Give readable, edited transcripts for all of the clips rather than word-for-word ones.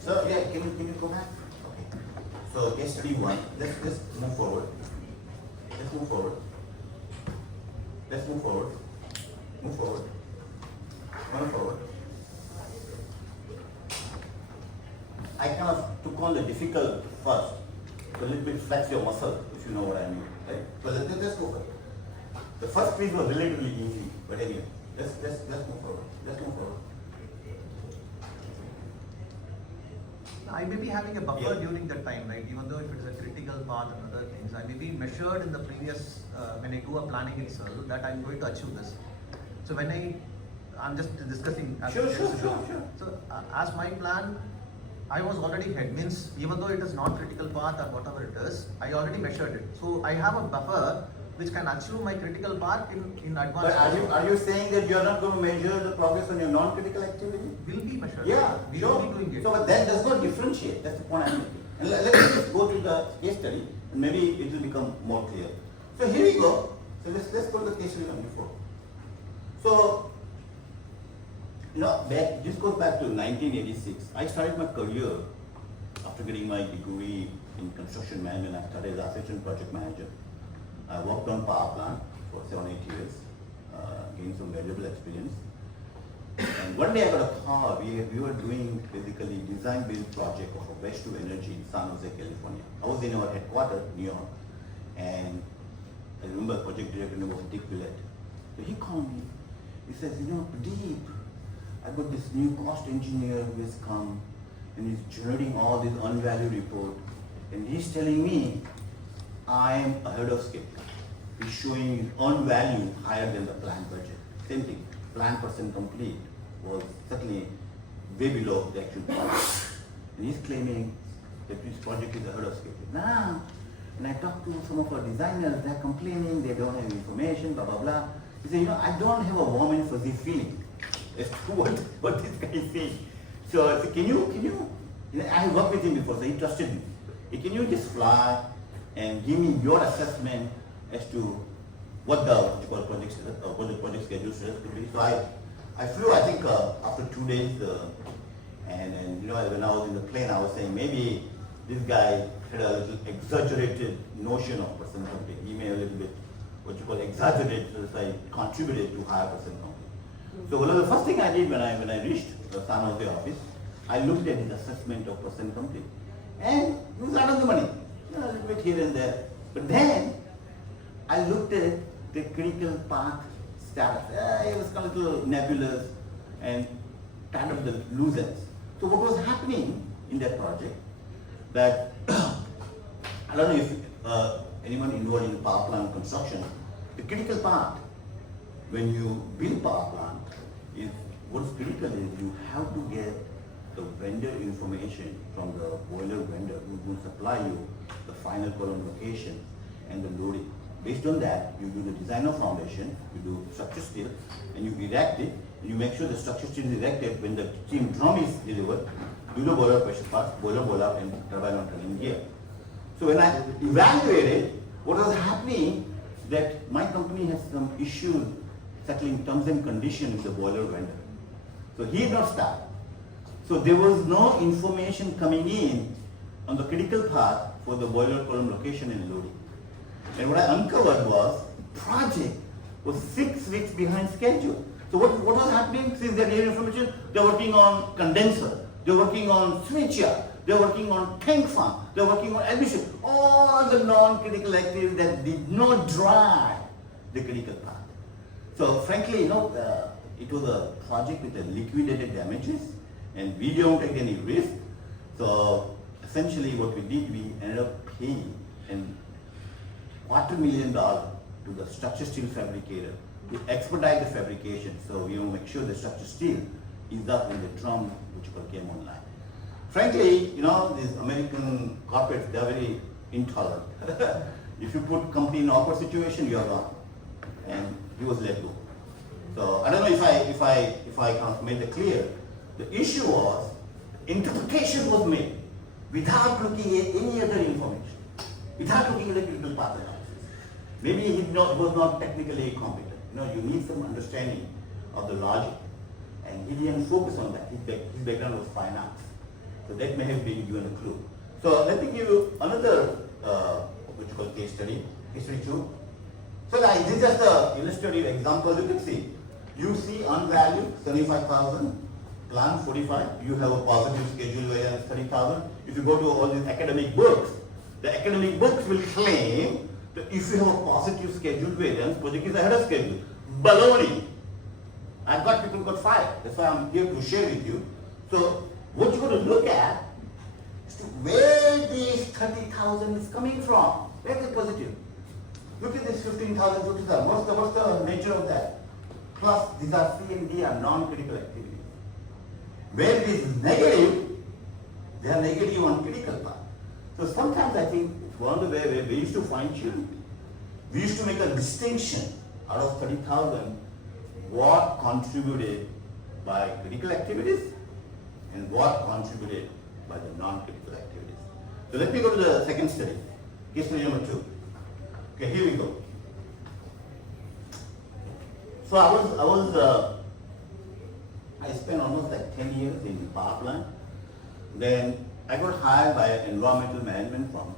So yeah, can you go back? Okay. So case study 1. Let's move forward. Let's move forward. Let's move forward. Move forward. Move forward. I kind of took on the difficult first, to a little bit flex your muscle, if you know what I mean, right? But let's go forward. The first piece was relatively easy, but anyway, let's move forward. Let's move forward. I may be having a buffer Yeah. during that time, right? Even though if it is a critical path and other things, I may be measured in the previous, when I do a planning itself, that I'm going to achieve this. So when I'm just discussing. Sure. So as my plan, I was already ahead, means even though it is not critical path or whatever it is, I already measured it. So I have a buffer which can achieve my critical path in advance. But are you saying that you're not going to measure the progress on your non-critical activity? Will be measured. Yeah, we will be doing it. So but that does not differentiate. That's the point I'm making. And let's just go to the case study, and maybe it will become more clear. So here we go. So let's go to the case study number 4. So this goes back to 1986. I started my career after getting my degree in construction management. I started as assistant project manager. I worked on power plant for 7-8 years, gained some valuable experience. And one day I got a call. We were doing basically design build project of a waste to energy in San Jose, California. I was in our headquarters, New York, and I remember project director name was Dick Willett. So he called me. He says, Pradip, I got this new cost engineer who has come and he's generating all this unvalued report, and he's telling me I'm ahead of schedule. He's showing his own value higher than the planned budget. Same thing, planned percent complete was certainly way below the actual project. And he's claiming that this project is ahead of schedule. Now, when I talk to some of our designers, they're complaining they don't have information, blah, blah, blah. He said, I don't have a warm and fuzzy feeling as to what this guy is saying. So I said, can you, I have worked with him before, so he trusted me. Can you just fly and give me your assessment as to what the project schedule should be? So I flew, I think, after 2 days, and when I was in the plane, I was saying maybe this guy had a little exaggerated notion of percent complete. He may a little bit, exaggerate, so I contributed to higher percent complete. So one of the first thing I did when I reached the San Jose office, I looked at his assessment of percent complete, and he was out of the money, a little bit here and there. But then I looked at the critical path status. It was kind of a little nebulous and kind of the loose ends. So what was happening in that project? That I don't know if anyone involved in power plant construction, the critical part when you build power plant is what's critical is you have to get the vendor information from the boiler vendor who will supply you the final column location and the loading. Based on that, you do the design of foundation, you do structure steel, and you erect it, and you make sure the structure steel is erected when the steam drum is delivered, do the boiler pressure parts, boiler roll up, and turbine on turning gear. So when I evaluated what was happening, that my company has some issues settling terms and conditions with the boiler vendor. So he did not start. So there was no information coming in on the critical path for the boiler column location and loading. And what I uncovered was the project was 6 weeks behind schedule. So what was happening since they had information? They're working on condenser, they're working on switcher, they're working on tank farm, they're working on admission, all the non-critical activities that did not drive the critical path. So frankly, it was a project with a liquidated damages, and we don't take any risk. So essentially what we did, we ended up paying $250,000 to the structure steel fabricator to expedite the fabrication. So we make sure the structure steel is up when the drum came online. Frankly, these American corporates, they're very intolerant. If you put company in awkward situation, you are gone. And he was let go. So I don't know if I kind of made it clear. The issue was interpretation was made without looking at any other information, without looking at the critical path analysis. Maybe he was not technically competent. You need some understanding of the logic, and he didn't focus on that. His background was finance. So that may have been given a clue. So let me give you another what you call case study 2. So like, this is just an illustrative example. You can see. You see unvalued 75,000, plan 45. You have a positive schedule variance 30,000. If you go to all these academic books, the academic books will claim that if you have a positive schedule variance, project is ahead of schedule. Baloney. I've got people got fired. That's why I'm here to share with you. So what you're going to look at is to where this 30,000 is coming from. Where's the positive? Look at this 15,000, 50,000. What's the nature of that? Plus, these are C and D are non-critical activities. Where it is negative, they are negative on critical part. So sometimes I think one of the way we used to fine tune, we used to make a distinction out of 30,000 what contributed by critical activities and what contributed by the non-critical activities. So let me go to the second study, case study number 2. Okay, here we go. So I spent almost like 10 years in power plant. Then I got hired by an environmental management firm,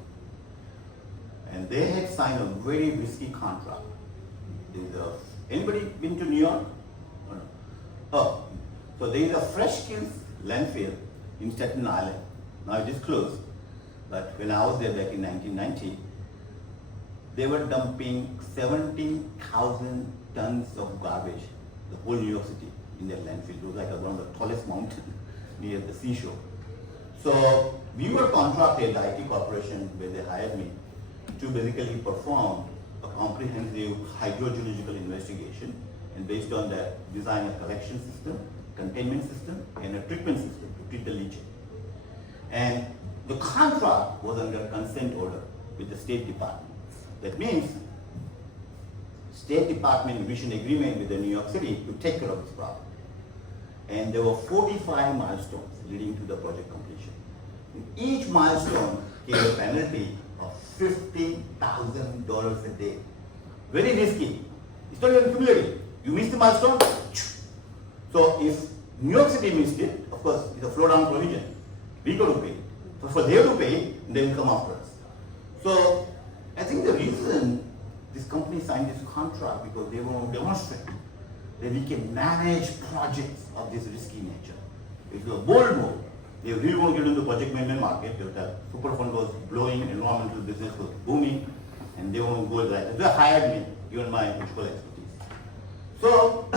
and they had signed a very risky contract. Anybody been to New York? Or no? Oh, so there is a fresh kilns landfill in Staten Island. Now it is closed, but when I was there back in 1990, they were dumping 70,000 tons of garbage, the whole New York City, in their landfill. It was like one of the tallest mountains near the seashore. So we were contracted, the IT corporation, where they hired me, to basically perform a comprehensive hydrogeological investigation, and based on that, design a collection system, containment system, and a treatment system to treat the leachate. And the contract was under consent order with the State Department. That means State Department reached an agreement with the New York City to take care of this problem. And there were 45 milestones leading to the project completion. In each milestone came a penalty of $50,000 a day. Very risky. It's not even cumulative. You miss the milestone, so if New York City missed it, of course, it's a flow down provision. We got to pay it. So for them to pay it, they will come after us. So I think the reason this company signed this contract because they want to demonstrate that we can manage projects of this risky nature. It's a bold move. They really want to get into the project management market. The Superfund was blowing, environmental business was booming, and they want to go like that. They hired me, given my technical expertise. So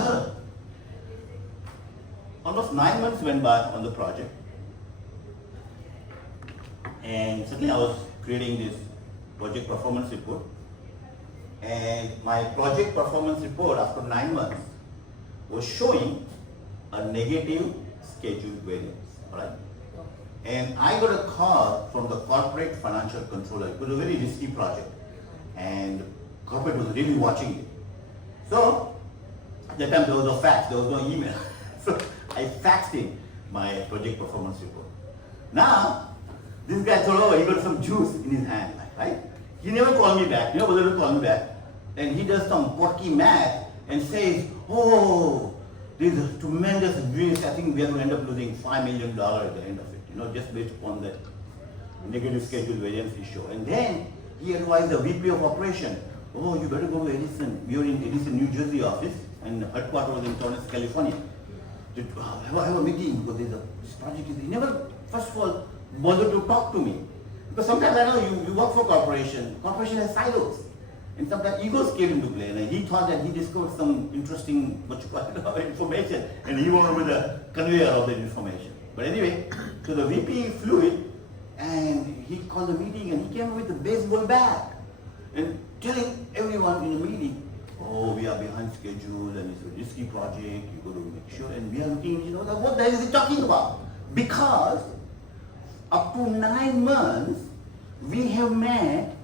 almost 9 months went by on the project, and suddenly I was creating this project performance report. And my project performance report after 9 months was showing a negative schedule variance, right? And I got a call from the corporate financial controller. It was a very risky project, and corporate was really watching it. So at that time there was no fax, there was no email. So I faxed in my project performance report. Now this guy thought, oh, he got some juice in his hand, right? He never called me back, never bothered to call me back. And he does some porky math and says, oh, there's a tremendous risk. I think we are going to end up losing $5 million at the end of it, just based upon that negative schedule variance issue. And then he advised the VP of operation, oh, you better go to Edison. We are in Edison, New Jersey office, and the headquarters was in Torrance, California. Have a meeting because this project is, he never, first of all, bothered to talk to me. Because sometimes I know you work for corporation has silos. And sometimes egos came into play, and he thought that he discovered some interesting information, and he wanted to be the conveyor of that information. But anyway, so the VP flew it, and he called a meeting, and he came with a baseball bat, and telling everyone in the meeting, oh, we are behind schedule, and it's a risky project, you got to make sure, and we are looking, what the hell is he talking about? Because up to 9 months, we have met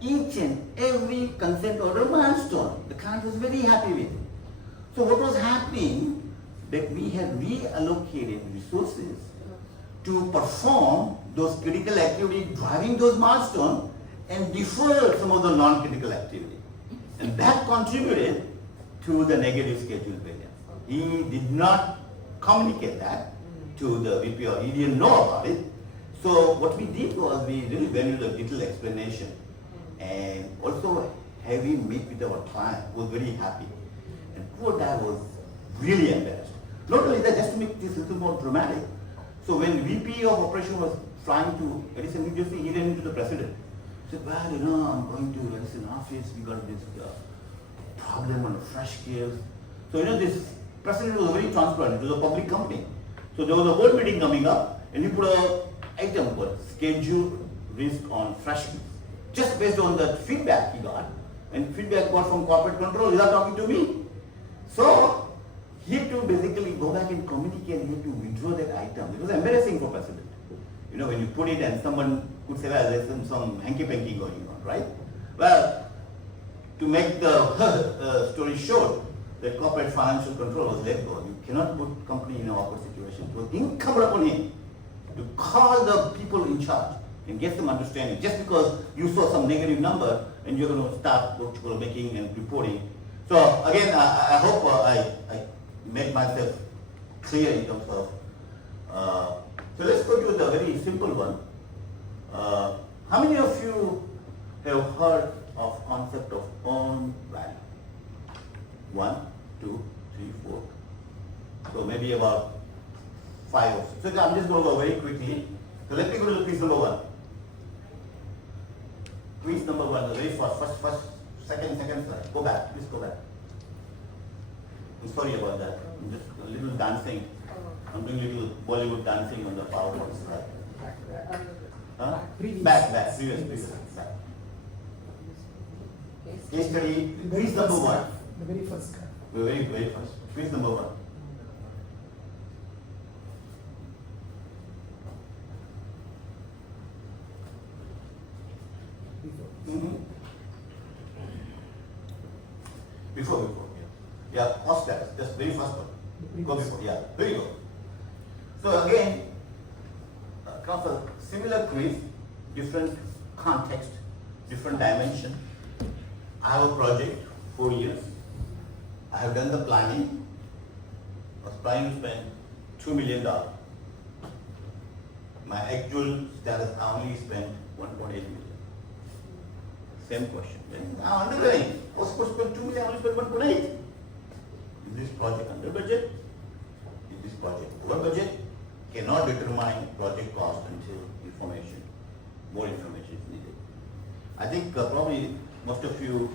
each and every consent order milestone. The client was very happy with it. So what was happening, that we had reallocated resources to perform those critical activities, driving those milestones, and defer some of the non-critical activity. And that contributed to the negative schedule variance. He did not communicate that, to the VP or he didn't know about it. So what we did was we really went into the detailed explanation and also have him meet with our client who was very happy. And poor guy was really embarrassed. Not only that, just to make this a little more dramatic. So when VP of operation was flying to Edison, New Jersey, he ran into the president. He said, well, I'm going to Edison office, we got this problem on a fresh scale. So this president was very transparent, it was a public company. So there was a board meeting coming up and he put a item called schedule risk on fresh scales. Just based on the feedback he got, and feedback got from corporate control, he was talking to me. So he had to basically go back and communicate, he had to withdraw that item. It was embarrassing for president. When you put it and someone could say, well, there's some hanky-panky going on, right? Well, to make the story short, the corporate financial control was let go. You cannot put company in an awkward situation. It was incumbent upon him to call the people in charge and get them understanding. Just because you saw some negative number and you're going to start making and reporting. So again, I hope I made myself clear in terms of. So let's go to the very simple one. How many of you have heard of concept of own value? 1, 2, 3, 4. So maybe about 5 or 6. So I'm just going to go very quickly. So let me go to quiz number 1. Quiz number 1, the very first, second slide. Go back, please go back. I'm sorry about that. I'm just a little dancing. I'm doing a little Bollywood dancing on the PowerPoint slide. Huh? Back, previous. Back. Case study, quiz number 1. The very first guy. The very first. Quiz number 1. Before, yeah. Pause that. Just very first one. Go before, yeah. Here you go. So again, kind of a similar quiz, different context, different dimension. I have a project, 4 years. I have done the planning. I was planning to spend $2 million. My actual status, I only spent 1.8 million. Same question. Then I'm undergoing. I was supposed to spend 2 million, I only spent 1.8. Is this project under budget? Is this project over budget? Cannot determine project cost until more information is needed. I think probably most of you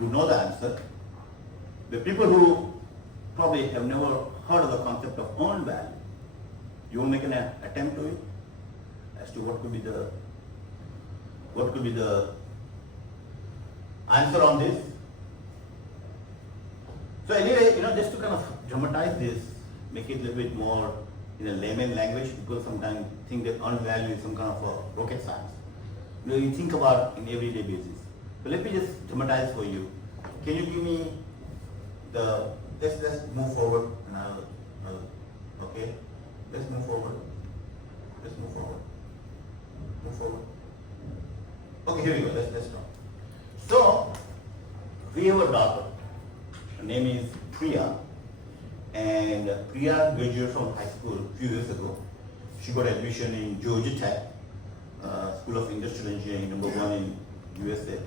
would know the answer. The people who probably have never heard of the concept of own value, you will make an attempt to it as to what could be the answer on this. So anyway, just to kind of dramatize this, make it a little bit more in a layman language, people sometimes think that earned value is some kind of a rocket science. You think about in everyday basis. So let me just dramatize for you. Can you give me let's move forward and okay? Let's move forward. Move forward. Okay, here we go. Let's start. So we have a daughter. Her name is Priya. And Priya graduated from high school a few years ago. She got admission in Georgia Tech, School of Industrial Engineering, #1 in USA.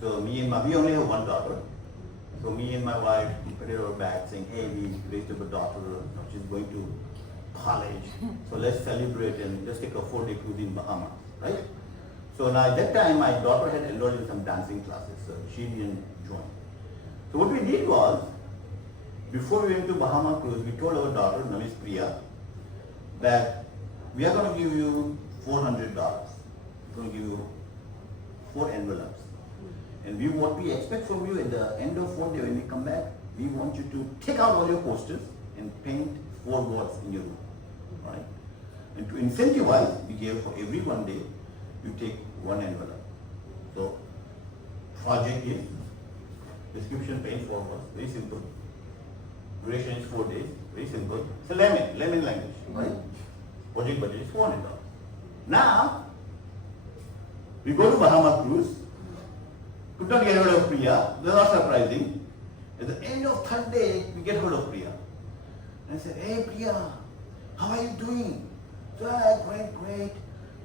So we only have one daughter. So me and my wife patted her back saying, hey, we raised up a daughter, she's going to college. So let's celebrate and just take a 4-day cruise in Bahamas, right? So now at that time, my daughter had enrolled in some dancing classes, so she didn't join. So what we did was, before we went to Bahama cruise, we told our daughter, her name is Priya, that we are going to give you $400. We're going to give you 4 envelopes. And what we expect from you at the end of 4 days when we come back, we want you to take out all your posters and paint 4 words in your room. Right? And to incentivize, we gave for every 1 day, you take 1 envelope. So, project is, description paint 4 words, very simple. Duration is 4 days, very simple. It's a layman language, right? Project budget is $400. Now, we go to Bahama cruise, could not get hold of Priya, that's not surprising. At the end of 3rd day, we get hold of Priya. And I said, hey Priya, how are you doing? So great.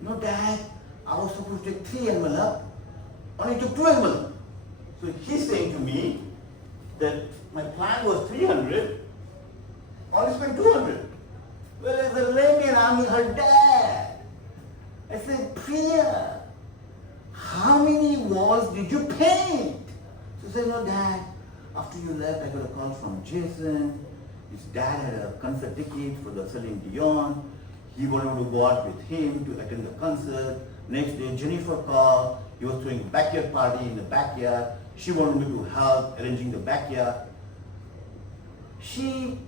No, Dad, I was supposed to take 3 envelopes, only took 2 envelopes. So he's saying to me that my plan was 300, only spent 200. Well, as a lady and I'm her dad. I said, Priya, how many walls did you paint? So she said, no, Dad, after you left, I got a call from Jason. His dad had a concert ticket for the Celine Dion. He wanted to go out with him to attend the concert. Next day, Jennifer called. He was throwing a backyard party in the backyard. She wanted me to help arranging the backyard. She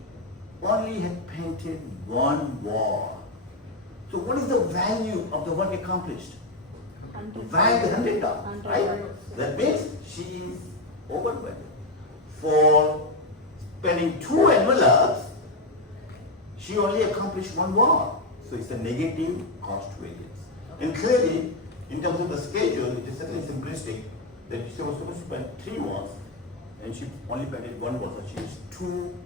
only had painted 1 wall. So what is the value of the work accomplished? Value $100, right? That means she is overvalued. For spending 2 envelopes, she only accomplished 1 wall. So it's a negative cost variance. And clearly, in terms of the schedule, it is certainly simplistic that she was supposed to spend 3 walls and she only painted 1 wall. So she is 2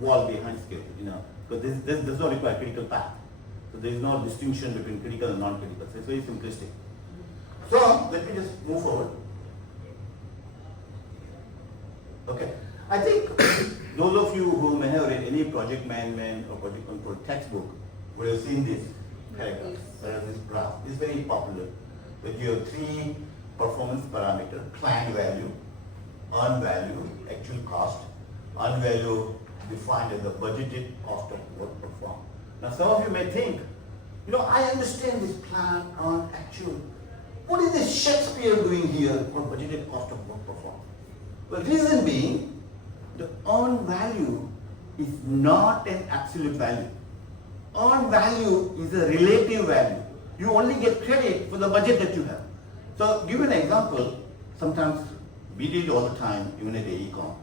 wall behind schedule, because this does not require critical path. So there is no distinction between critical and non-critical. So it's very simplistic. So let me just move forward. Okay. I think those of you who may have read any project management or project control textbook would have seen this paragraph, this graph. It's very popular. That you have 3 performance parameters: planned value, earned value, actual cost, earned value defined as the budgeted cost of work performed. Now some of you may think, I understand this plan on actual. What is this Shakespeare doing here for budgeted cost of work performed? Well, reason being, the earned value is not an absolute value. Earned value is a relative value. You only get credit for the budget that you have. So, give an example. Sometimes we did all the time, even at AECOM.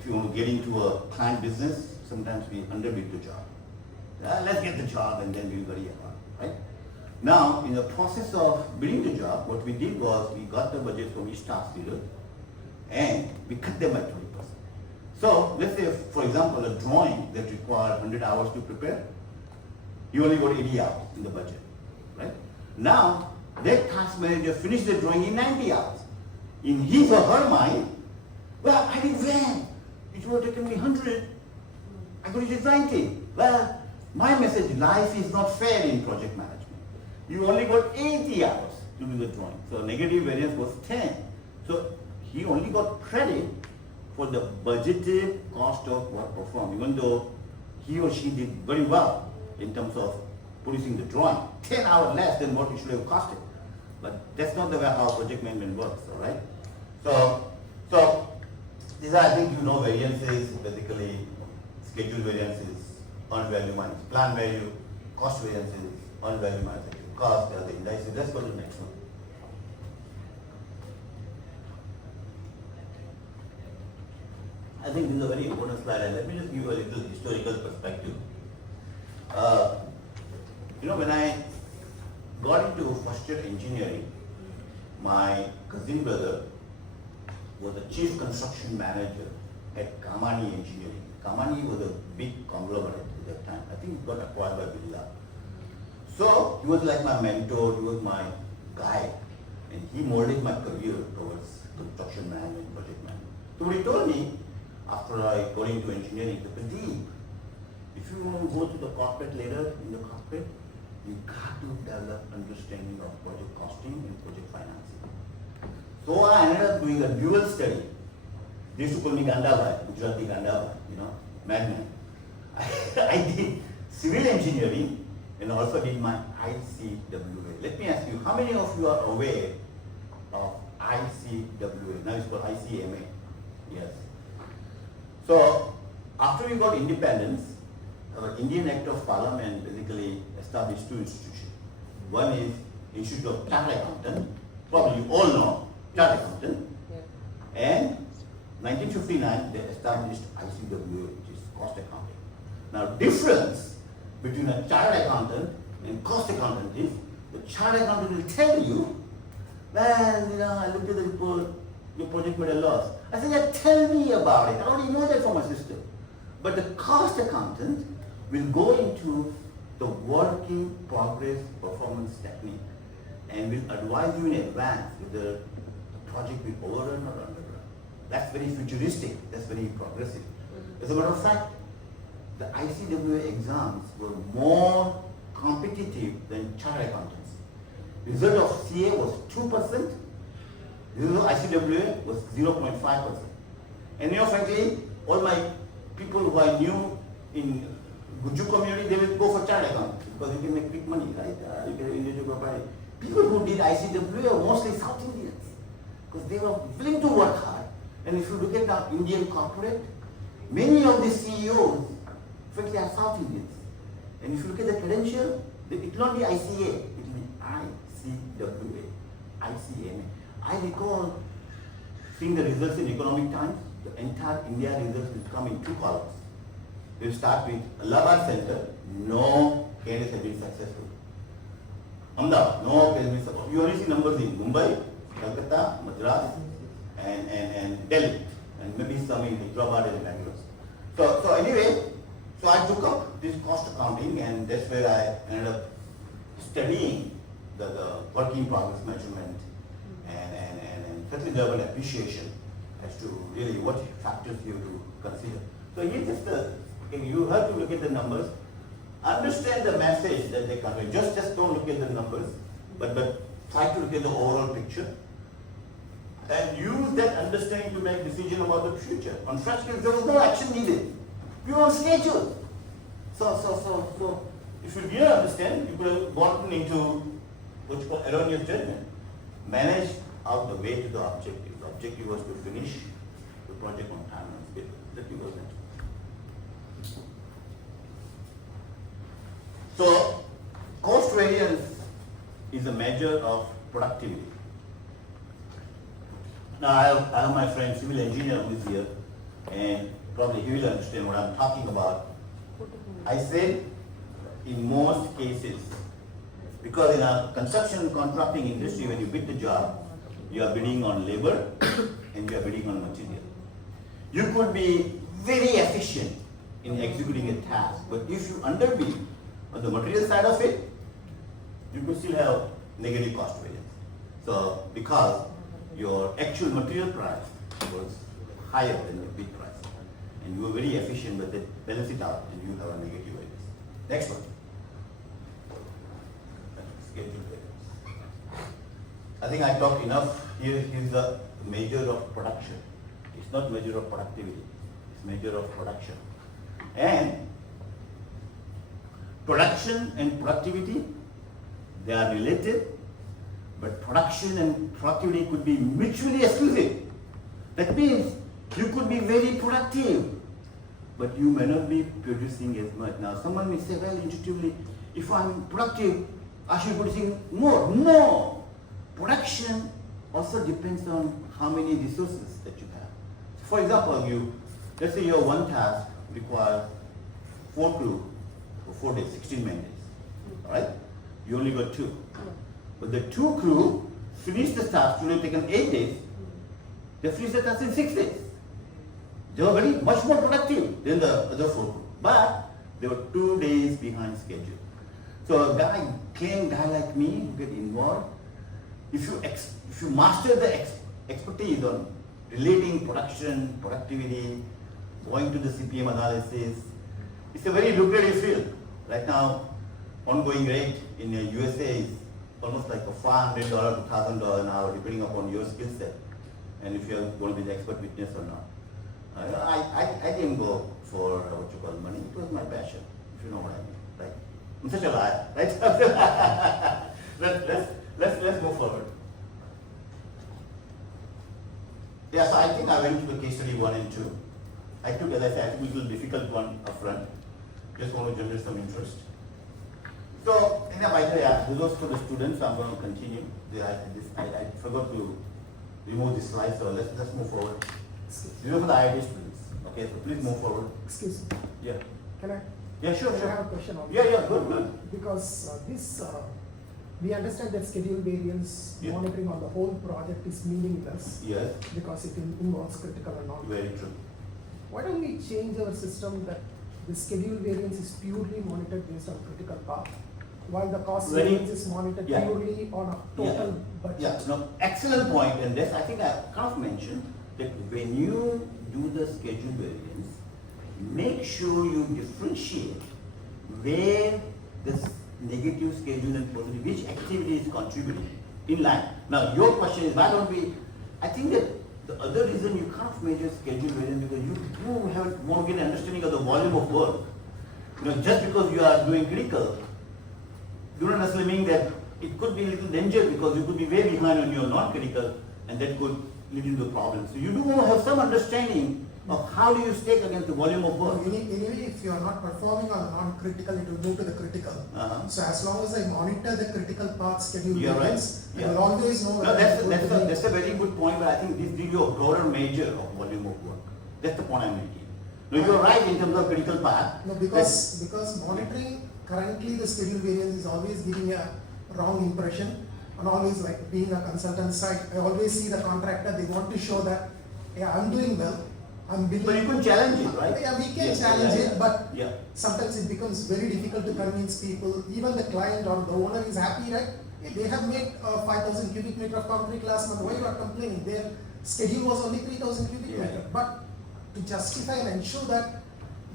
If you want to get into a client business, sometimes we underbid the job. Let's get the job and then we'll worry about it, right? Now, in the process of bidding the job, what we did was we got the budget from each task leader and we cut them by 20%. So, let's say, for example, a drawing that required 100 hours to prepare, you only got 80 hours in the budget, right? Now, that task manager finished the drawing in 90 hours. In his or her mind, well, I did well. It would have taken me 100. I got it at 90. Well, my message, life is not fair in project management. You only got 80 hours to do the drawing. So negative variance was 10. So he only got credit for the budgeted cost of work performed, even though he or she did very well in terms of producing the drawing. 10 hours less than what it should have costed. But that's not the way how project management works, all right? So these are, I think variances, basically schedule variances, earned value minus plan value, cost variances, earned value minus actual cost, the indices. Let's go to the next one. I think this is a very important slide, and let me just give you a little historical perspective. When I got into first year engineering, my cousin brother was the chief construction manager at Kamani Engineering. Kamani was a big conglomerate at that time. I think it got acquired by Birla. So he was like my mentor, he was my guide, and he molded my career towards construction management, project management. So what he told me after I got into engineering, Pradip, if you want to go to the corporate ladder in the corporate, you got to develop understanding of project costing and project financing. So I ended up doing a dual study. They used to call me Gandabhai, Gujarati Gandabhai, madman. I did civil engineering and also did my ICWA. Let me ask you, how many of you are aware of ICWA? Now it's called ICMA. Yes. So after we got independence, our Indian Act of Parliament basically established 2 institutions. One is Institute of Chartered Accountant, probably you all know Chartered Accountant, and 1959 they established ICWA, which is Cost Accounting. Now difference between a Chartered Accountant and Cost Accountant is the Chartered Accountant will tell you, well, I looked at the report, your project made a loss. I said, yeah, tell me about it. I already know that from my system. But the Cost Accountant we'll go into the working progress performance technique and we'll advise you in advance whether the project will overrun or underrun. That's very futuristic, that's very progressive. As a matter of fact, the ICWA exams were more competitive than chartered accountants. Result of CA was 2%, result of ICWA was 0.5%. And frankly, all my people who I knew in Guju community, they will go for chartered accountants because you can make quick money, right? You can individual property. People who did ICWA are mostly South Indians because they were willing to work hard. And if you look at our Indian corporate, many of the CEOs, frankly, are South Indians. And if you look at the credential, it will not be ICA, it will be ICWA, ICMA. I recall seeing the results in Economic Times. The entire India results will come in 2 columns. We will start with Allahabad Center, no candidates have been successful. Ahmedabad, no candidates have been successful. You only see numbers in Mumbai, Calcutta, Madras, and Delhi, and maybe some in Hyderabad and Bangalore. So anyway, so I took up this cost accounting, and that's where I ended up studying the working progress measurement and certainly developed appreciation as to really what factors you to consider. So here just you have to look at the numbers, understand the message that they convey. Just don't look at the numbers, but try to look at the overall picture and use that understanding to make decision about the future. On fresh skills, there was no action needed. We were on schedule. So if you didn't understand, you could have gotten into what you call erroneous judgment. Manage out the way to the objective. The objective was to finish the project on time and schedule. That was it. So, cost variance is a measure of productivity. Now, I have my friend civil engineer who is here, and probably he will understand what I'm talking about. I said, in most cases, because in a construction contracting industry, when you bid the job, you are bidding on labor and you are bidding on material. You could be very efficient in executing a task, but if you underbid on the material side of it, you could still have negative cost variance. So, because your actual material price was higher than the bid price, and you were very efficient, but then balance it out and you have a negative variance. Next one. Schedule variance. I think I talked enough. Here is the measure of production. It's not measure of productivity. It's measure of production. And production and productivity, they are related, but production and productivity could be mutually exclusive. That means you could be very productive, but you may not be producing as much. Now, someone may say, well, intuitively, if I'm productive, I should be producing more. No! Production also depends on how many resources that you have. For example, let's say your one task requires 4 crew for 4 days, 16 man days. Alright? You only got 2. But the 2 crew finish the task, should have taken 8 days, they finish the task in 6 days. They were very much more productive than the other 4 crew. But they were 2 days behind schedule. So a guy like me who get involved, if you master the expertise on relating production, productivity, going to the CPM analysis, it's a very lucrative field. Right now, ongoing rate in the USA is almost like a $500 to $1,000 an hour, depending upon your skill set, and if you are going to be the expert witness or not. I didn't go for what you call money. It was my passion, if you know what I mean, right? I'm such a liar, right? let's move forward. Yeah, so I think I went to the case study 1 and 2. I took, as I said, a little difficult one up front. Just want to generate some interest. So, by the way, this was for the students, so I'm going to continue. I forgot to remove this slide, so let's move forward. This is for the IIT students. Okay, so please move forward. Excuse me. Yeah. Can I? Yeah, sure. I have a question on Good. Because we understand that schedule variance monitoring on the whole project is meaningless. Yes. Because it involves critical and non. Very true. Why don't we change our system that the schedule variance is purely monitored based on critical path, while the cost Very- variance is monitored yeah. purely on a total budget. Yeah, no, excellent point, and this I think I kind of mentioned that when you do the schedule variance, make sure you differentiate where this negative schedule and positive, which activity is contributing in line. Now, your question is why don't we? I think that the other reason you can't measure schedule variance because you have more get understanding of the volume of work. You know, just because you are doing critical, do not necessarily mean that it could be a little dangerous because you could be way behind on your non-critical and that could lead into problems. So you do want to have some understanding of how do you stake against the volume of work. Anyway, if you are not performing on the non-critical, it will move to the critical. Uh-huh. So as long as I monitor the critical path schedule You're right. variance, I Yeah. will always know No, whether that's, I'm going to be- that's a very good point, but I think this gives you a broader measure of volume of work. That's the point I'm making. No, you're right in terms of critical path. No, because monitoring currently the schedule variance is always giving a wrong impression, and always like being a consultant side, I always see the contractor, they want to show that, yeah, I'm doing well, I'm billing. But you can challenge it, right? Yeah, we can Yeah, challenge yeah, it, but yeah. sometimes it becomes very difficult to convince people, even the client or the owner is happy, right? Hey, they have made 5,000 cubic meter of concrete last month, why you are complaining? Their schedule was only 3,000 cubic Yeah. meter. But to justify and ensure that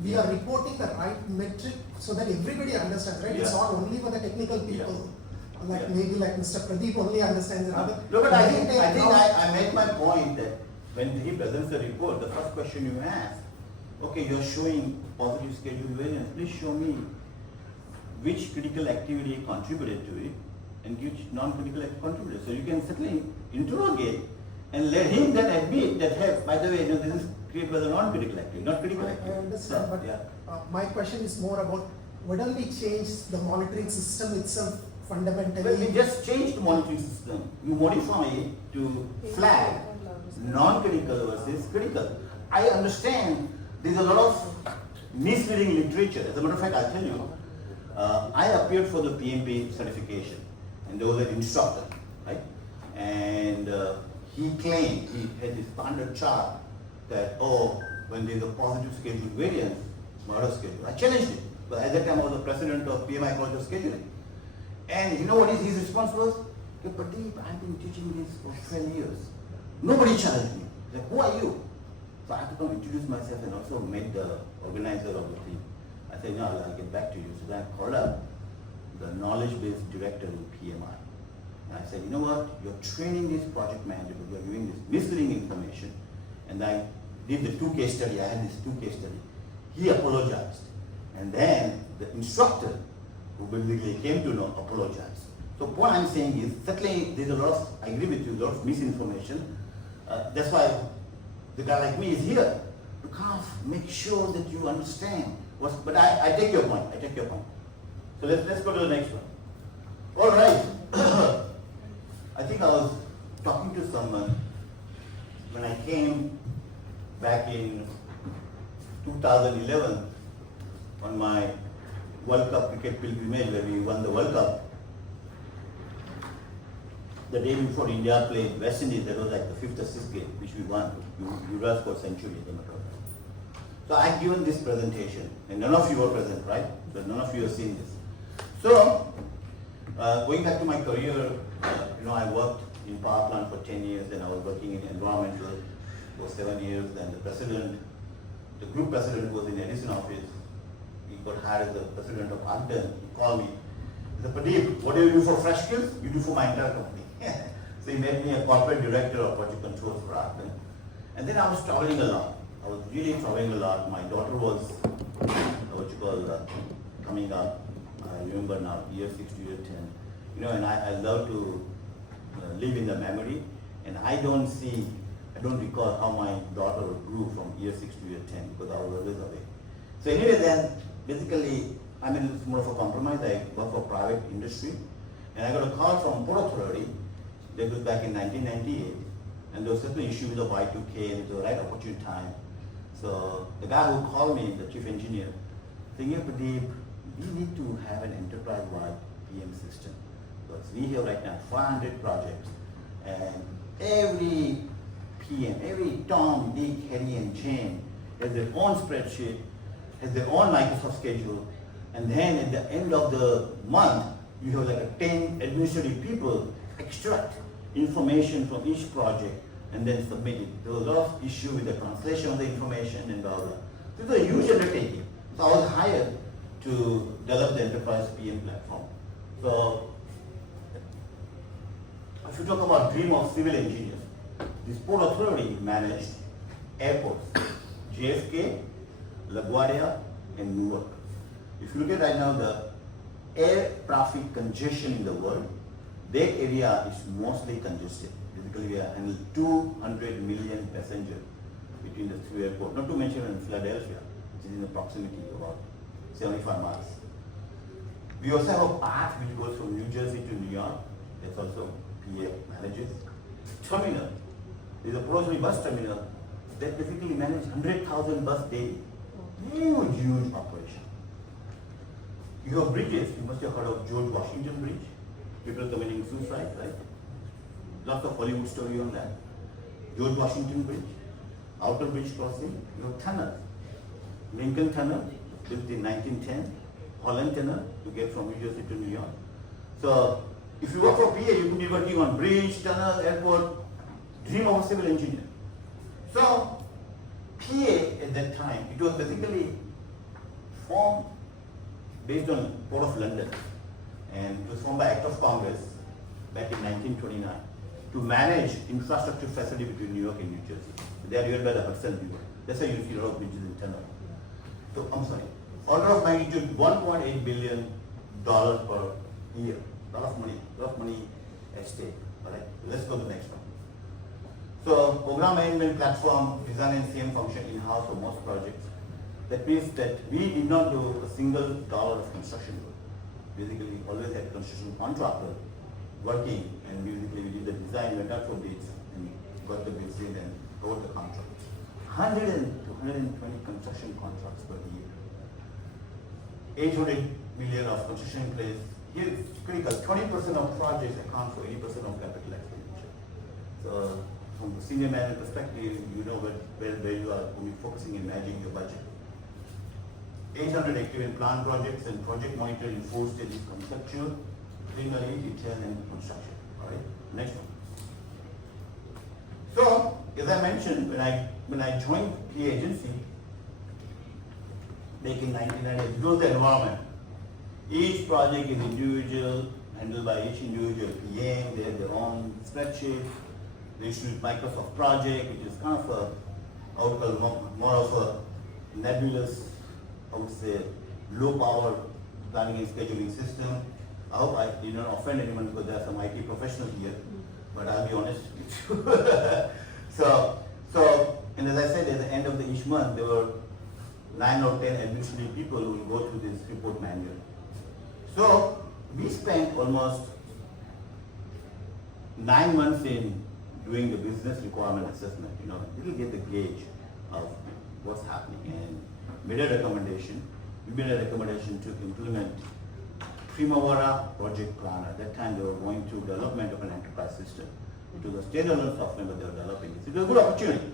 we are reporting the right metric so that everybody understands, right? It's Yeah. not only for the technical people, like Yeah. maybe like Mr. Pradip only understands it. No, but I made my point that when he presents the report, the first question you ask, okay, you're showing positive schedule variance, please show me which critical activity contributed to it and which non-critical contributed. So you can certainly interrogate and let him then admit that, hey, by the way, this is created by the non-critical activity, not critical I activity. understand, but Yeah. my question is more about whether we change the monitoring system itself fundamentally. Well, we just changed the monitoring system. You modify it to flag non-critical versus critical. I understand there's a lot of misleading literature. As a matter of fact, I'll tell you, I appeared for the PMP certification, and there was an instructor, right? And he claimed, he had this standard chart that, oh, when there's a positive schedule variance, it's not a schedule. I challenged it, but at that time I was the president of PMI Project Scheduling. And you know what his response was? Okay, Pradip, I've been teaching this for 12 years. Nobody challenged me. Like, who are you? So I had to come introduce myself and also meet the organizer of the thing. I said, no, I'll get back to you. So then I called up the knowledge-based director in PMI. And I said, you know what? You're training this project manager, but you're giving this misleading information. And I did the 2 case study. I had this 2 case study. He apologized. And then the instructor, who basically came to know, apologized. So what I'm saying is, certainly there's a lot of, I agree with you, a lot of misinformation. That's why the guy like me is here, to kind of make sure that you understand. But I take your point, I take your point. So let's go to the next one. All right. I think I was talking to someone when I came back in 2011 on my World Cup cricket pilgrimage where we won the World Cup. The day before India played West Indies, that was like the 5th or 6th game, which we won. You rushed for a century, as a matter of fact. So I had given this presentation, and none of you were present, right? So none of you have seen this. So, going back to my career, I worked in power plant for 10 years, and I was working in environmental for 7 years. Then the group president was in Edison office. He got hired as the president of Upton. He called me. He said, Pradip, what do you do for Fresh Skills? You do for my entire company. So he made me a corporate director of project controls for Upton. And then I was traveling a lot. I was really traveling a lot. My daughter was, coming up. I remember now, year 6 to year 10. And I love to live in the memory. And I don't recall how my daughter grew from year 6 to year 10 because I was always away. So anyway then, basically, it's more of a compromise. I work for private industry. And I got a call from Port Authority. That was back in 1998. And there was certain issue with the Y2K and it was the right opportune time. So the guy who called me, the chief engineer, saying, Pradip, we need to have an enterprise-wide PM system. Because we have right now 500 projects. And every PM, every Tom, Dick, Harry and Jane has their own spreadsheet. has their own Microsoft schedule, and then at the end of the month, you have like a 10 administrative people extract information from each project and then submit it. There was a lot of issue with the translation of the information and blah blah. This was a huge undertaking. So I was hired to develop the enterprise PM platform. So if you talk about dream of civil engineers, this Port Authority managed airports, JFK, LaGuardia, and Newark. If you look at right now the air traffic congestion in the world, that area is mostly congested. Basically, we are handling 200 million passengers between the three airports, not to mention in Philadelphia, which is in the proximity about 75 miles. We also have a path which goes from New Jersey to New York. That's also PA manages. Terminal. There's a Port Authority bus terminal that basically manages 100,000 bus daily. Huge operation. You have bridges. You must have heard of George Washington Bridge. People committing suicide, right? Lots of Hollywood story on that. George Washington Bridge, Outer Bridge Crossing. You have tunnel. Lincoln Tunnel, built in 1910. Holland Tunnel to get from New Jersey to New York. So if you work for PA, you could be working on bridge, tunnel, airport. Dream of a civil engineer. So PA at that time, it was basically formed based on Port of London, and it was formed by Act of Congress back in 1929 to manage infrastructure facility between New York and New Jersey. They are here by the Hudson River. That's why you see a lot of bridges and tunnels. So I'm sorry, order of magnitude $1.8 billion per year. Lot of money at stake. All right, let's go to the next one. So program management platform, design and CM function in-house for most projects. That means that we did not do a single dollar of construction work. Basically, we always had construction contractor working, and basically we did the design, went out for bids, and got the bids in and wrote the contract. 100 to 120 construction contracts per year. 800 million of construction in place. Here it's critical. 20% of projects account for 80% of capital expenditure. So from the senior manager perspective, you know where you are going to be focusing and managing your budget. 800 active and planned projects and project monitoring in 4 stages: conceptual, preliminary, detail, and construction. All right. Next one. So, as I mentioned, when I joined PA agency back in 1998, it was the environment. Each project is individual, handled by each individual PM. They have their own spreadsheet. They used to use Microsoft Project, which is kind of more of a nebulous, I would say, low power planning and scheduling system. I hope I did not offend anyone because there are some IT professionals here, but I'll be honest with you. And as I said, at the end of each month, there were 9 or 10 administrative people who will go through this report manual. So we spent almost 9 months in doing the business requirement assessment. You know, it'll get the gauge of what's happening, and made a recommendation. We made a recommendation to implement Primavera Project Planner. At that time, they were going through development of an enterprise system. It was a standalone software, but they were developing it. It was a good opportunity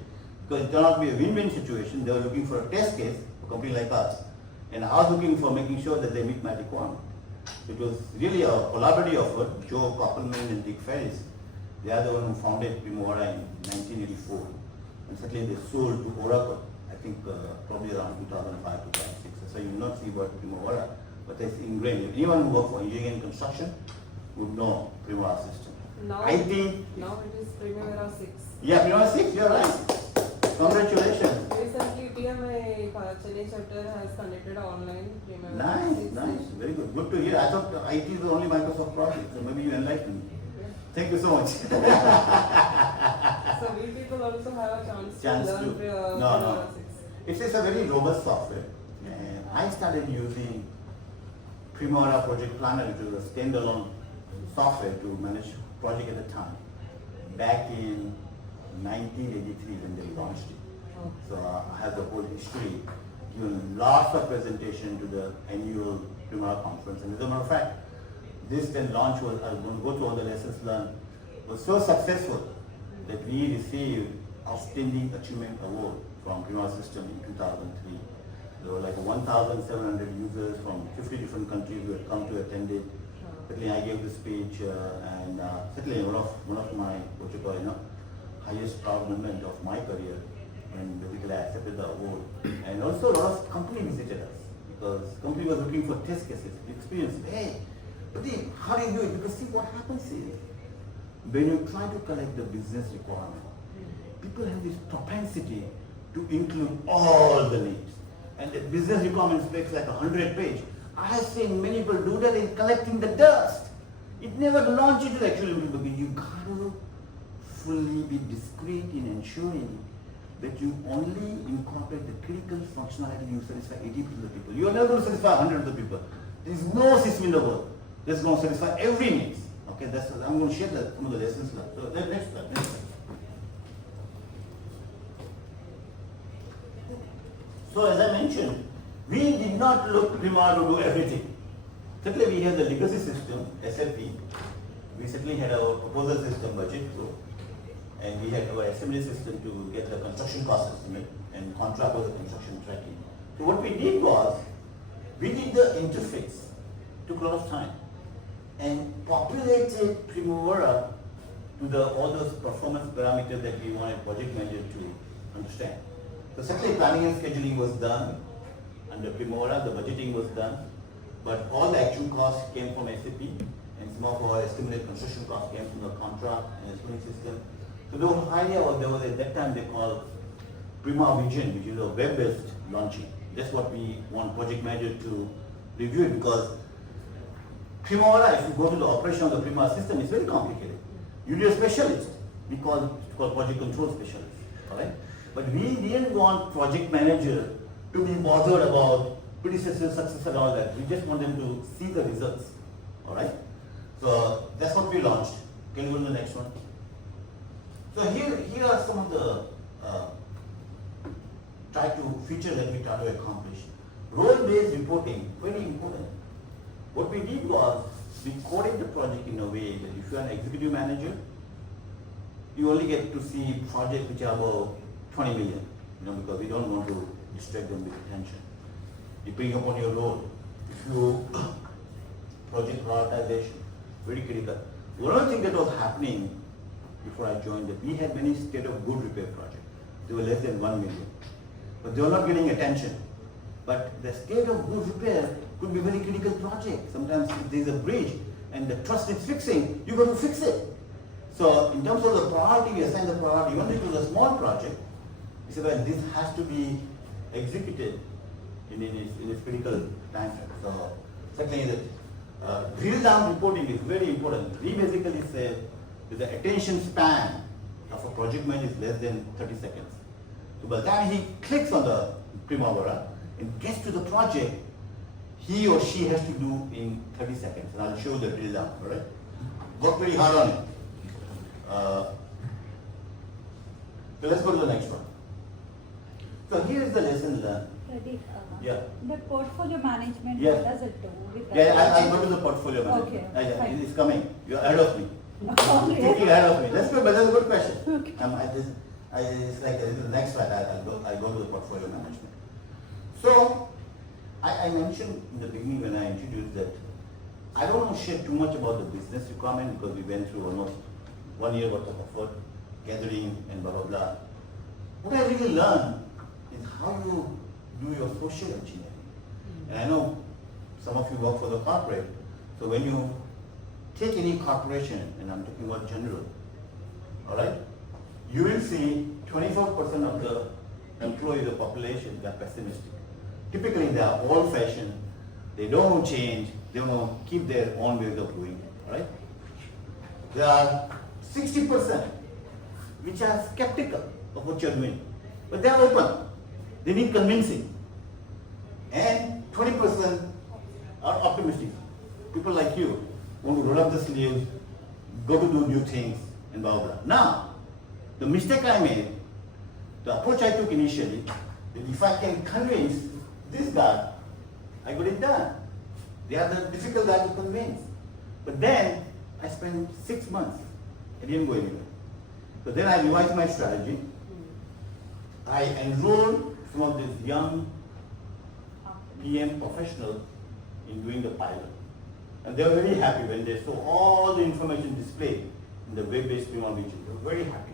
because it turned out to be a win-win situation. They were looking for a test case for a company like us, and I was looking for making sure that they meet my requirement. It was really a collaborative effort. Joe Koppelman and Dick Ferris, they are the one who founded Primavera in 1984, and certainly they sold to Oracle. I think probably around 2005, 2006. So you will not see what Primavera, but it's ingrained. Anyone who works for engineering and construction would know Primavera system. Now, I think now it is Primavera 6. Yeah, Primavera 6, you're right. Congratulations. Recently, PMI Chennai Chapter has conducted an online Primavera Nice, 6. nice, very good. Good to hear. I thought IT is the only Microsoft project, so maybe you enlightened me. Yeah. Thank you so much. So we people also have a chance Chance to learn to- Primavera 6. It's a very robust software. And I started using Primavera Project Planner, which was a standalone software to manage project at the time, back in 1983 when they launched it. Oh. So I have the whole history, given lots of presentation to the annual Primavera conference. And as a matter of fact, this then launch was, I was going to go through all the lessons learned, was so successful that we received Outstanding Achievement Award from Primavera System in 2003. There were like 1,700 users from 50 different countries who had come to attend it. Certainly I gave the speech and certainly one of my, highest proud moment of my career when basically I accepted the award. And also a lot of company visited us because company was looking for test cases, experience. Hey, Pradip, how do you do it? Because see what happens is, when you try to collect the business requirement, people have this propensity to include all the needs. And the business requirement specs like 100 page. I have seen many people do that in collecting the dust. It never launches into the actual implementation. You got to fully be discreet in ensuring that you only incorporate the critical functionality you satisfy 80% of the people. You are never going to satisfy 100 of the people. There is no system in the world that's going to satisfy every needs. Okay, that's I'm going to share some of the lessons learned. So next slide. So as I mentioned, we did not look Primavera to do everything. Certainly we have the legacy system, Sept. We certainly had our proposal system budget flow, and we had our assembly system to get the construction cost estimate and contract with the construction tracking. So what we did was, we did the interface, took a lot of time, and populated Primavera to all those performance parameters that we wanted project manager to understand. So certainly planning and scheduling was done under Primavera, the budgeting was done, but all the actual costs came from SAP, and some of our estimated construction costs came from the contract and estimating system. So the whole idea was, there was at that time they called Prima Vision, which is a web-based launching. That's what we want project manager to review it, because Primavera, if you go to the operation of the Prima system, it's very complicated. You need a specialist. We call it project control specialist. All right? But we didn't want project manager to be bothered about predecessor, successor, and all that. We just want them to see the results. All right? So that's what we launched. Can you go to the next one? So here are some of the features that we try to accomplish. Role-based reporting, very important. What we did was, we coded the project in a way that if you are an executive manager, you only get to see projects which are about 20 million, because we don't want to distract them with attention. Depending upon your role, if you project prioritization, very critical. One other thing that was happening before I joined it, we had many state of good repair projects. They were less than 1 million, but they were not getting attention. But the state of good repair could be a very critical project. Sometimes if there is a bridge and the trust is fixing, you got to fix it. So in terms of the priority, we assign the priority. Even if it was a small project, we said, well, this has to be executed in its critical time frame. So certainly the real-time reporting is very important. We basically say that the attention span of a project manager is less than 30 seconds. So by the time he clicks on the Primavera and gets to the project, he or she has to do in 30 seconds. And I'll show you the drill down, all right? Work pretty hard on it. So let's go to the next one. So here is the lesson learned. Pradip, Yeah. the portfolio management, Yeah. what does it do? With Yeah, that? I'll go to the portfolio management. Okay, fine. It's coming. You're ahead of me. Okay. Thinking ahead of me. That's good, but that's a good question. Okay. It's like the next slide. I'll go to the portfolio management. So I mentioned in the beginning when I introduced that I don't want to share too much about the business requirement because we went through almost 1 year worth of effort, gathering and blah blah blah. What I really learned is how you do your social engineering. And I know some of you work for the corporate, so when you take any corporation, and I'm talking about general, all right, you will see 24% of the employees of population are pessimistic. Typically they are old-fashioned, they don't want to change, they want to keep their own ways of doing it, all right? There are 60% which are skeptical of what you're doing, but they are open. They need convincing. And 20% are optimistic. People like you want to roll up the sleeves, go to do new things, and blah, blah. Now, the mistake I made, the approach I took initially, that if I can convince this guy, I got it done. They are the difficult guy to convince. But then, I spent 6 months. I didn't go anywhere. So then I revised my strategy. I enrolled some of these young PM professional in doing the pilot. And they were very happy when they saw all the information displayed in the web-based PM automation. They were very happy.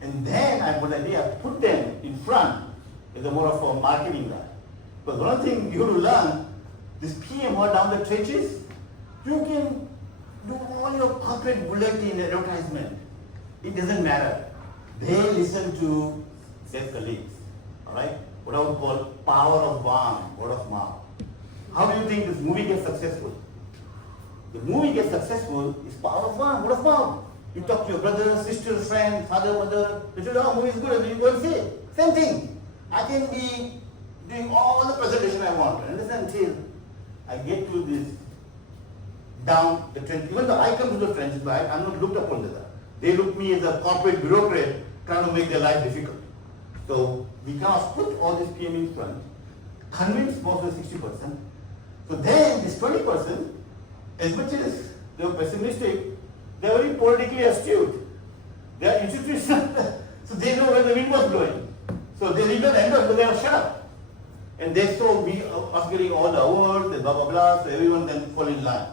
And then I put an idea, put them in front as a more of a marketing guy. But one thing you have to learn, this PM or down the trenches, you can do all your corporate bulletin advertisement. It doesn't matter. They listen to their colleagues. Alright? What I would call power of one, word of mouth. How do you think this movie gets successful? The movie gets successful is power of one, word of mouth. You talk to your brother, sister, friend, father, mother, they tell you, oh, movie is good, and you go and say it. Same thing. I can be doing all the presentation I want. Understand? Until I get to this down the trench. Even though I come to the trenches, but I'm not looked upon that. They look me as a corporate bureaucrat trying to make their life difficult. So we cannot put all this PM in front, convince most of the 60%. So then this 20%, as much as they were pessimistic, they are very politically astute. They are institutional, so they know where the wind was blowing. So they did not end up, but they were shut up. And they saw us getting all the awards, and blah blah blah, so everyone then fall in line.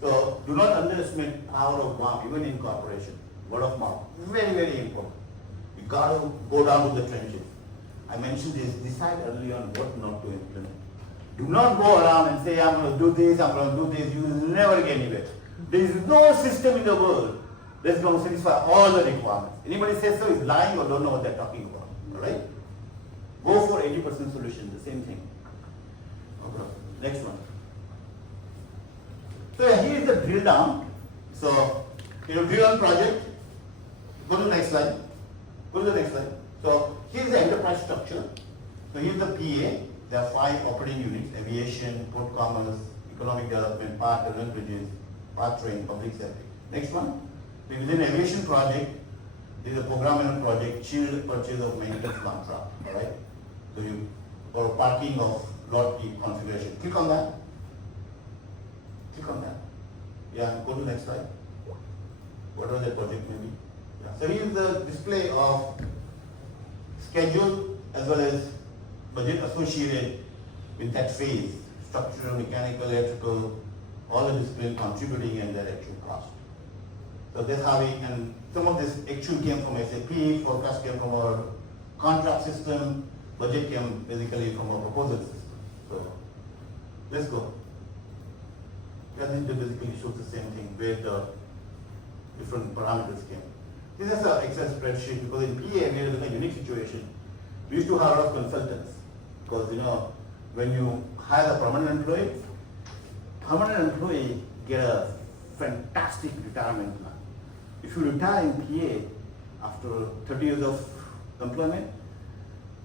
So do not underestimate power of mouth, even in corporation. Word of mouth, very, very important. You got to go down to the trenches. I mentioned this, decide early on what not to implement. Do not go around and say, I'm going to do this, I'm going to do this. You will never get anywhere. There is no system in the world that's going to satisfy all the requirements. Anybody says so is lying or don't know what they're talking about. Alright? Go for 80% solution, the same thing. Okay. Next one. So here is the drill down. So, drill down project. Go to the next slide. Go to the next slide. So here's the enterprise structure. So here's the PA. There are 5 operating units: aviation, port commerce, economic development, park, urban bridges, park train, public safety. Next one. So within aviation project, there is a program and project, chilled purchase of maintenance contract. Alright? So you or parking of lot configuration. Click on that. Click on that. Yeah, go to the next slide. Whatever the project may be. Yeah. So here's the display of schedule as well as budget associated with that phase. Structural, mechanical, electrical, all the discipline contributing and their actual cost. So that's how we can, some of this actual came from SAP, forecast came from our contract system, budget came basically from our proposal system. So let's go. Yeah, this basically shows the same thing where the different parameters came. This is an Excel spreadsheet because in PA we are in a unique situation. We used to have a lot of consultants because when you hire a permanent employee get a fantastic retirement plan. If you retire in PA after 30 years of employment,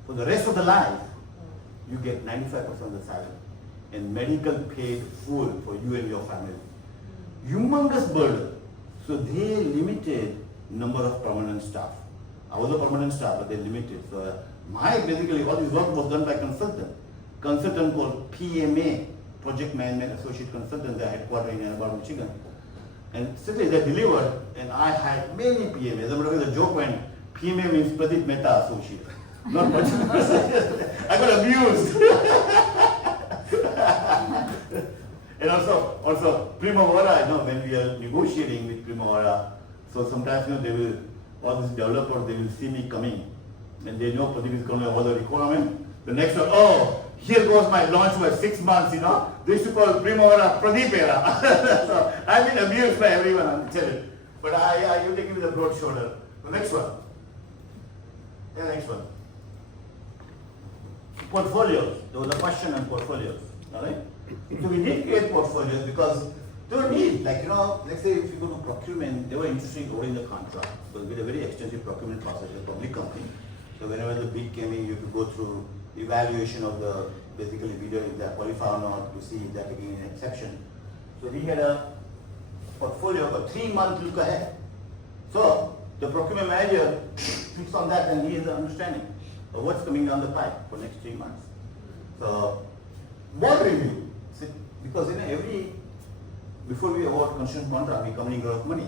for the rest of the life, you get 95% of the salary and medical paid full for you and your family. Humongous burden. So they limited number of permanent staff. I was a permanent staff, but they limited. So basically all this work was done by consultant called PMA, Project Management Associate Consultant. They're headquartered in Ann Arbor, Michigan. And simply they delivered, and I had many PMA. As a matter of fact, the joke went, PMA means Pradip Mehta Associate. Not much. I got abused. And also Primavera, when we are negotiating with Primavera, so sometimes they will, all these developers, they will see me coming and they know Pradip is going to have all the requirement. The next one, oh, here goes my launch for 6 months, They used to call Primavera Pradip era. So I've been abused by everyone, I'm telling you. But you take it with a broad shoulder. The next one. Yeah, next one. Portfolios. There was a question on portfolios. Alright? So we did create portfolios because there were needs. Let's say if you go to procurement, they were interested in holding the contract. Because we had a very extensive procurement process as a public company. So whenever the bid came in, you have to go through evaluation of the basically bidder if they are qualified or not to see if they are taking an exception. So we had a portfolio of a 3-month look ahead. So the procurement manager clicks on that and he has an understanding of what's coming down the pipe for next 3 months. So board review, because before we award construction contract, we come in a lot of money.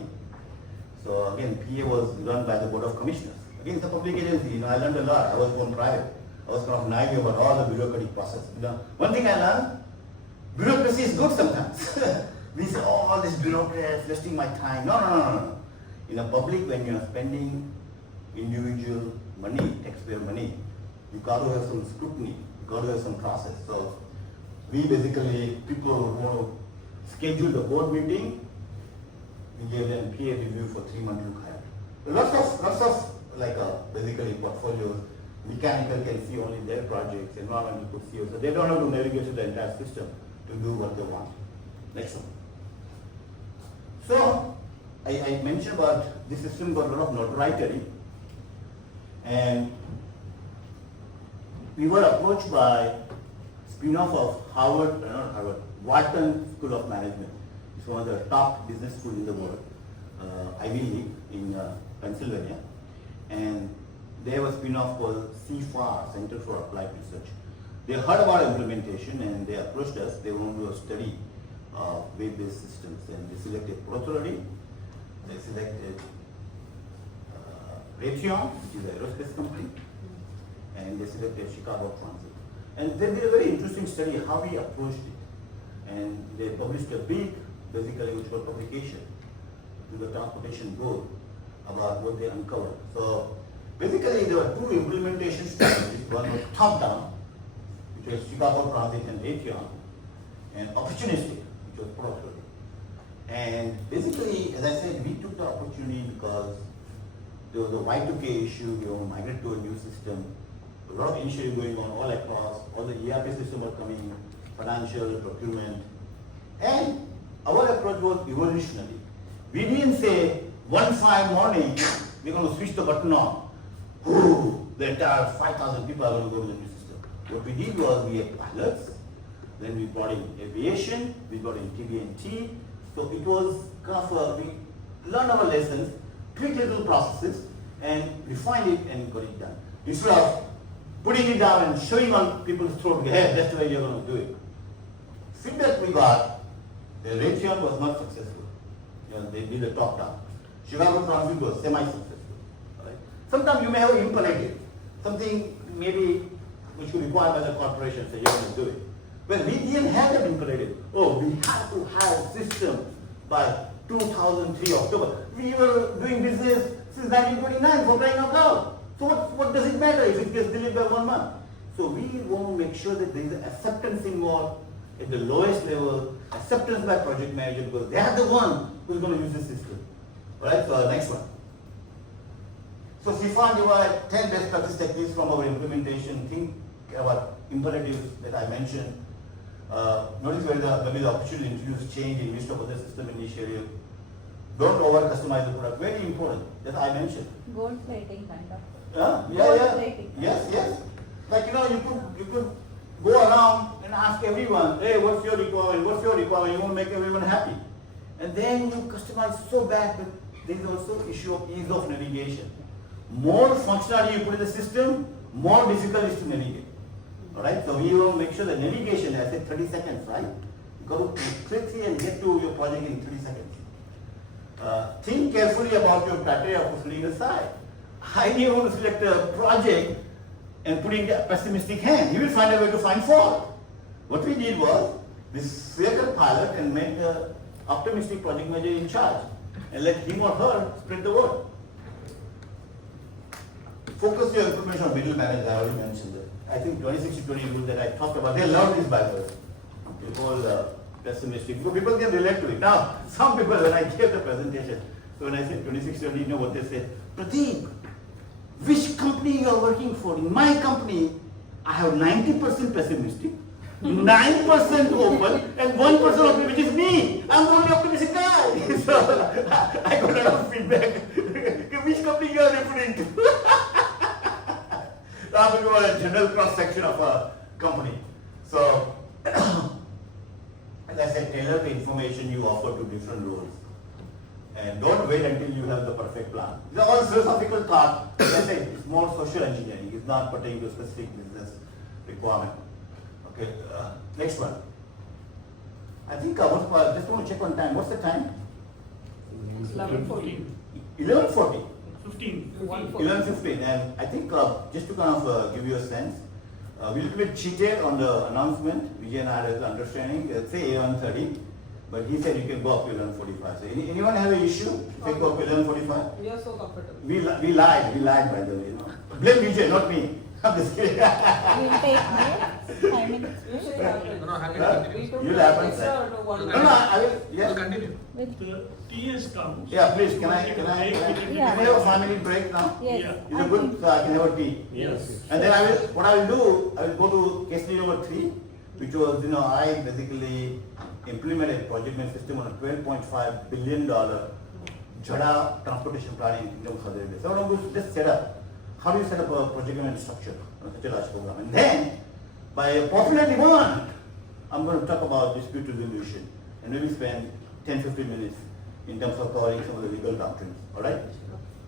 So again, PA was run by the Board of Commissioners. Again, it's a public agency, I learned a lot. I was born private. I was kind of naive about all the bureaucratic process. You know, one thing I learned, bureaucracy is good sometimes. We say, oh, all these bureaucrats wasting my time. No. In a public, when you are spending individual money, taxpayer money, you got to have some scrutiny, you got to have some process. So we basically, people who want to schedule the board meeting, we gave them peer review for 3 months to hire. Lots of like basically portfolios. Mechanical can see only their projects, environmental could see, so they don't have to navigate to the entire system to do what they want. Next one. So I mentioned about this system got a lot of notoriety, and we were approached by spin-off of Wharton School of Management. It's one of the top business schools in the world, Ivy League in Pennsylvania, and they have a spin-off called CFAR, Center for Applied Research. They heard about implementation and they approached us. They want to do a study of web-based systems, and they selected Authority. They selected Raytheon, which is an aerospace company, and they selected Chicago Transit. And they did a very interesting study how we approached it. And they published a big, basically, which was publication to the Transportation Board about what they uncovered. So basically, there were two implementation strategies. One was top-down, which was Chicago Transit and Raytheon, and opportunistic, which was Authority. And basically, as I said, we took the opportunity because there was a Y2K issue. We want to migrate to a new system. A lot of initiatives going on all across. All the ERP systems are coming, financial, procurement. And our approach was evolutionary. We didn't say, one fine morning, we're going to switch the button on. Ooh, the entire 5,000 people are going to go to the new system. What we did was we had pilots, then we brought in aviation, we brought in TB&T. So it was kind of we learned our lessons, tweaked little processes, and refined it and got it done. Instead of putting it down and showing on people's throat, hey, that's the way you're going to do it. Feedback we got, the Raytheon was not successful. They did a top-down. Chicago Transit was semi-successful. Right? Sometimes you may have imperative, something maybe which could be required by the corporation, so you're going to do it. But we didn't have that imperative. Oh, we have to have a system by 2003 October. We were doing business since 1929 for crying out loud. So what does it matter if it gets delayed by 1 month? So we want to make sure that there is acceptance involved at the lowest level, acceptance by project manager, because they are the one who is going to use the system. Alright, so next one. So CFAR derived 10 best practice techniques from our implementation. Think about imperatives that I mentioned. Notice where maybe the opportunity to introduce change in midst of other system initiative. Don't over customize the product. Very important that I mentioned. Gold plating kind of. Yeah. Gold plating. Yes. Like you could go around and ask everyone, hey, what's your requirement? What's your requirement? You want to make everyone happy. And then you customize so bad that there is also issue of ease of navigation. More functionality you put in the system, more difficult it is to navigate. Alright, so we will make sure the navigation, I said 30 seconds, right? You got to click here and get to your project in 30 seconds. Think carefully about your criteria for filling aside. I didn't want to select a project and put in a pessimistic hand. You will find a way to find fault. What we did was, we selected a pilot and made the optimistic project manager in charge and let him or her spread the word. Focus your information on middle managers, I already mentioned that. I think 2060-20 rule that I talked about, they love this by the way. The whole pessimistic, so people can relate to it. Now, some people, when I gave the presentation, so when I said 2060-20, you know what they said? Pradip, which company you are working for? In my company, I have 90% pessimistic, 9% open, and 1% optimistic, which is me. I'm the only optimistic guy. So I got a lot of feedback. Which company you are referring to? I'm talking about a general cross-section of a company. So, as I said, tailor the information you offer to different roles. And don't wait until you have the perfect plan. It's all philosophical thought. As I said, it's more social engineering. It's not pertaining to a specific business requirement. Okay, next one. I think I just want to check on time. What's the time? 11:40. 11:40. 15. 11:15, and I think just to kind of give you a sense, We little bit cheated on the announcement. Vijay and I had an understanding. Say 11:30, but he said you can go up to 11:45. So anyone have an issue? If I go up to 11:45? We are so comfortable. We lied by the way. Blame Vijay, not me. I'm just kidding. We'll take 5 minutes. You should have it. No, happy to Huh? continue. We took You'll happen, extra sir. to one. No, I will. Yes. We'll continue. With, The tea has come. Yeah, please. Can I Yeah. have a 5-minute break now? yes. Yeah. Is I it good? think- So I can have a tea. Yes. And then what I will do, I will go to case study number 3, which was, I basically implemented a project management system on a $12.5 billion Jada transportation planning in Kingdom of Saudi Arabia. So what I'm going to just set up, how do you set up a project management structure on such a large program? And then, by popular demand, I'm going to talk about dispute resolution and maybe spend 10-15 minutes in terms of covering some of the legal doctrines. All right?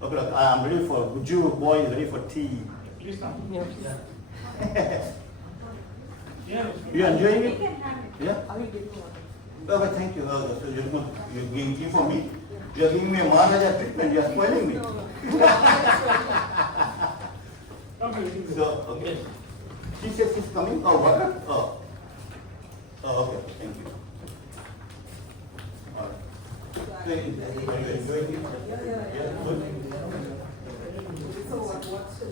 Okay, look, I'm ready for, Guju boy is ready for tea. Please come. Yeah. Yeah. You enjoying We it? can have it. Yeah? I will give you one. No, but thank you. So you're giving tea for me? You're giving me a Maharaja treatment. You're spoiling me. No, no. So, okay. She says she's coming. Oh, water? Oh. Oh, okay. Thank you. All right. So, are you enjoying it? Yeah, good. So what's it?